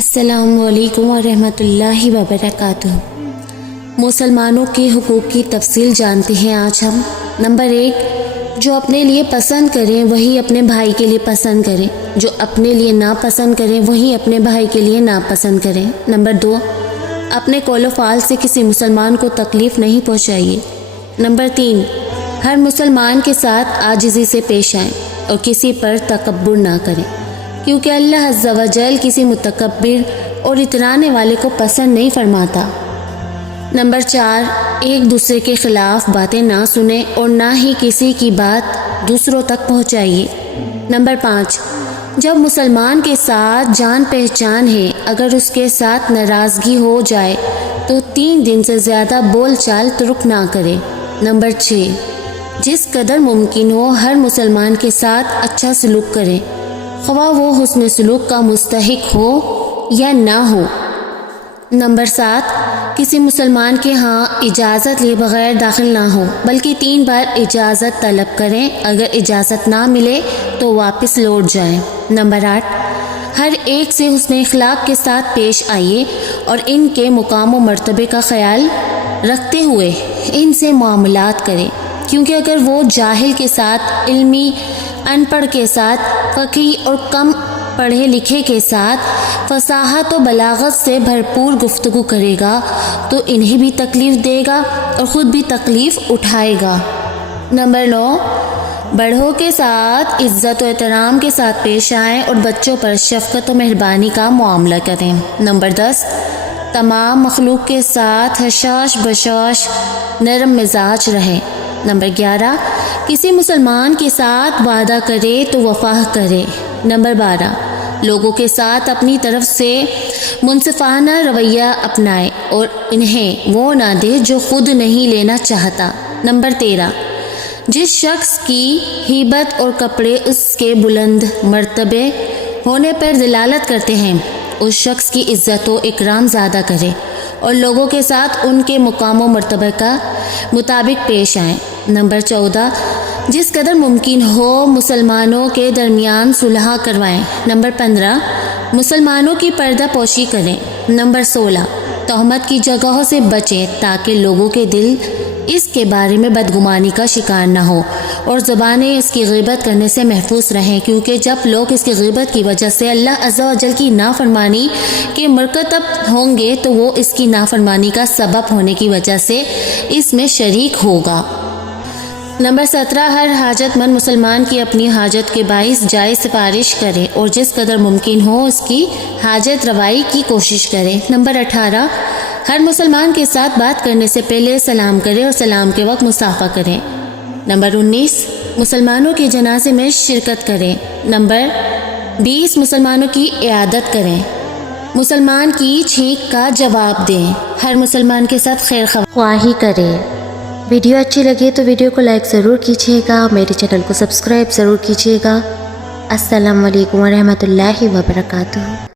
السلام علیکم ورحمۃ اللہ وبرکاتہ۔ مسلمانوں کے حقوق کی تفصیل جانتے ہیں آج ہم۔ نمبر 1، جو اپنے لیے پسند کریں وہی اپنے بھائی کے لیے پسند کریں، جو اپنے لیے ناپسند کریں وہی اپنے بھائی کے لیے ناپسند کریں۔ نمبر 2، اپنے قول و فعال سے کسی مسلمان کو تکلیف نہیں پہنچائیے۔ نمبر 3، ہر مسلمان کے ساتھ عاجزی سے پیش آئیں اور کسی پر تکبر نہ کریں، کیونکہ اللہ عز و جل کسی متکبر اور اترانے والے کو پسند نہیں فرماتا۔ نمبر 4، ایک دوسرے کے خلاف باتیں نہ سنیں اور نہ ہی کسی کی بات دوسروں تک پہنچائیے۔ نمبر 5، جب مسلمان کے ساتھ جان پہچان ہے، اگر اس کے ساتھ ناراضگی ہو جائے تو 3 دن سے زیادہ بول چال ترک نہ کرے۔ نمبر 6، جس قدر ممکن ہو ہر مسلمان کے ساتھ اچھا سلوک کرے، خواہ وہ حسن سلوک کا مستحق ہو یا نہ ہو۔ نمبر 7، کسی مسلمان کے ہاں اجازت لیے بغیر داخل نہ ہو، بلکہ 3 بار اجازت طلب کریں، اگر اجازت نہ ملے تو واپس لوٹ جائیں۔ نمبر 8، ہر ایک سے حسن اخلاق کے ساتھ پیش آئیے اور ان کے مقام و مرتبے کا خیال رکھتے ہوئے ان سے معاملات کریں، کیونکہ اگر وہ جاہل کے ساتھ، علمی ان پڑھ کے ساتھ، فقیہ اور کم پڑھے لکھے کے ساتھ فصاحت و بلاغت سے بھرپور گفتگو کرے گا تو انہیں بھی تکلیف دے گا اور خود بھی تکلیف اٹھائے گا۔ نمبر 9، بڑوں کے ساتھ عزت و احترام کے ساتھ پیش آئیں اور بچوں پر شفقت و مہربانی کا معاملہ کریں۔ نمبر 10، تمام مخلوق کے ساتھ حشاش بشاش نرم مزاج رہیں۔ نمبر 11، کسی مسلمان کے ساتھ وعدہ کرے تو وفا کرے۔ نمبر 12، لوگوں کے ساتھ اپنی طرف سے منصفانہ رویہ اپنائے اور انہیں وہ نہ دے جو خود نہیں لینا چاہتا۔ نمبر 13، جس شخص کی ہیبت اور کپڑے اس کے بلند مرتبے ہونے پر دلالت کرتے ہیں، اس شخص کی عزت و اکرام زیادہ کرے اور لوگوں کے ساتھ ان کے مقام و مرتبہ کا مطابق پیش آئیں۔ نمبر 14، جس قدر ممکن ہو مسلمانوں کے درمیان صلح کروائیں۔ نمبر 15، مسلمانوں کی پردہ پوشی کریں۔ نمبر 16، تہمت کی جگہوں سے بچیں تاکہ لوگوں کے دل اس کے بارے میں بدگمانی کا شکار نہ ہو اور زبانیں اس کی غیبت کرنے سے محفوظ رہیں، کیونکہ جب لوگ اس کی غیبت کی وجہ سے اللہ عز و جل کی نافرمانی کے مرتکب ہوں گے تو وہ اس کی نافرمانی کا سبب ہونے کی وجہ سے اس میں شریک ہوگا۔ نمبر 17، ہر حاجت مند مسلمان کی اپنی حاجت کے باعث جائز سفارش کرے اور جس قدر ممکن ہو اس کی حاجت روائی کی کوشش کرے۔ نمبر 18، ہر مسلمان کے ساتھ بات کرنے سے پہلے سلام کرے اور سلام کے وقت مصافحہ کریں۔ نمبر 19، مسلمانوں کے جنازے میں شرکت کریں۔ نمبر 20، مسلمانوں کی عیادت کریں۔ مسلمان کی چھینک کا جواب دیں۔ ہر مسلمان کے ساتھ خیر خواہی کریں۔ ویڈیو اچھی لگے تو ویڈیو کو لائک ضرور کیجیے گا، میرے چینل کو سبسکرائب ضرور کیجیے گا۔ السلام علیکم ورحمۃ اللہ وبرکاتہ۔